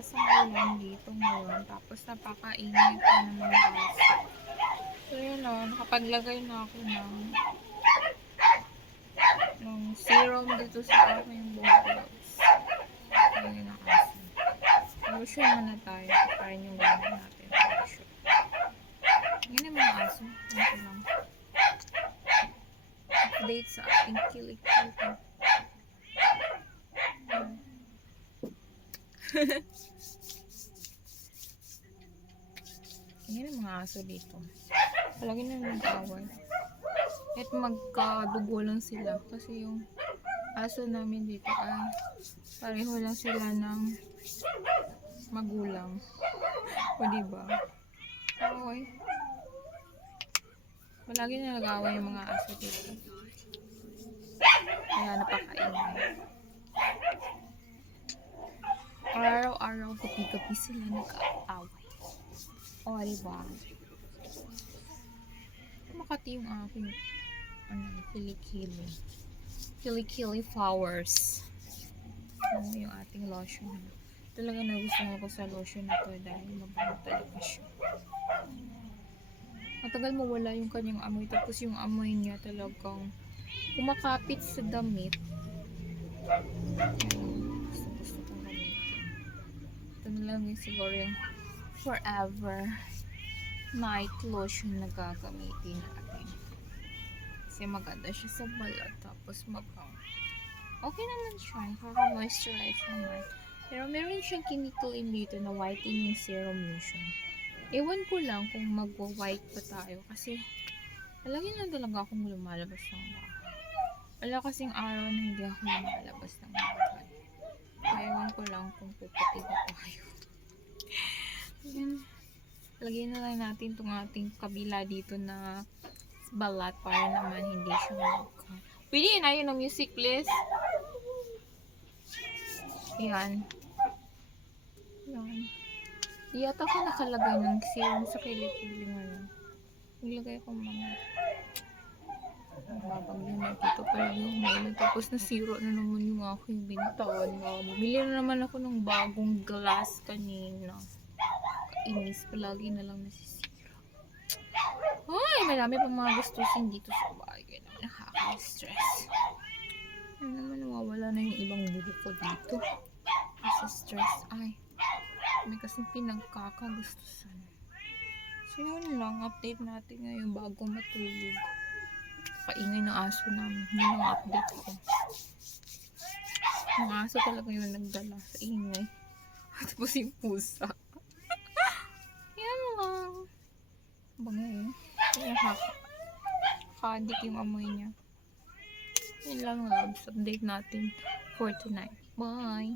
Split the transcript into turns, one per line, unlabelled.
malakas ang ulan dito ngayon. Tapos napakainit pa ng aso. So yun o, nakapaglagay na ako ng ng serum dito sa aking buhok. Ayun ang aso. Lotion muna tayo para yung gamit natin. Lotion. Yan ang mga aso. Ito lang. Update sa ating kilik-kilik. Yan ang mga aso dito. Palagi na nag-away. At magkadugo sila. Kasi yung aso namin dito ay pareho lang sila ng magulang. O diba? Okay. Palagi na nag-away yung mga aso dito. Kaya napakaingay. Araw-araw, gabi-gabi sila nag-aaway. O, diba? Makati yung aking ano, kilikili. Kilikili flowers. Ano yung ating lotion. Talaga nagustuhan ko sa lotion na to dahil mabango talaga siya. Matagal mawala yung kanyang amoy tapos yung amoy niya talagang kumakapit sa damit. Gusto, gusto kong gamitin. Ito na lang yung siguro yung forever night lotion na gagamitin natin. Kasi maganda siya sa balat tapos mabango. Okay naman siya. Nakaka-moisturize naman. Pero meron siyang kiniklaim dito na whitening serum lotion. Ewan ko lang kung magwa-white pa tayo kasi palagi na talaga akong lumalabas ng bahay. Wala kasing araw na hindi ako lumalabas ng bahay. Ewan ko lang kung puputi na tayo. Lagyan na lang natin itong ating kabila dito na balat para naman hindi siya magka. Pwede na yun ng music please. Ayan. Ayan. Yata ko nakalagay ng serum sa kilikili ngayon. Naglagay ko mga babagyo na dito pala yung maila. Tapos nasiro na naman yung aking bintana. Bumili na naman ako ng bagong glass kanina. Kainis palagi na lang nasisira. Ay, marami pang mga gustusin dito sa bahay. Kaya nakaka-stress. Ano naman, nawawala na yung ibang buho ko dito. Kasi stress. Ay, may kasing pinagkakagustusan. So yun lang, update natin ngayon bago matulog. Kaingay ng aso namin. Yun ang update ko. Yung aso talaga yung nagdala sa ingay. Tapos yung pusa. Kaya haka. Kadik yung amoy niya. Yun lang loves. Update natin for tonight. Bye!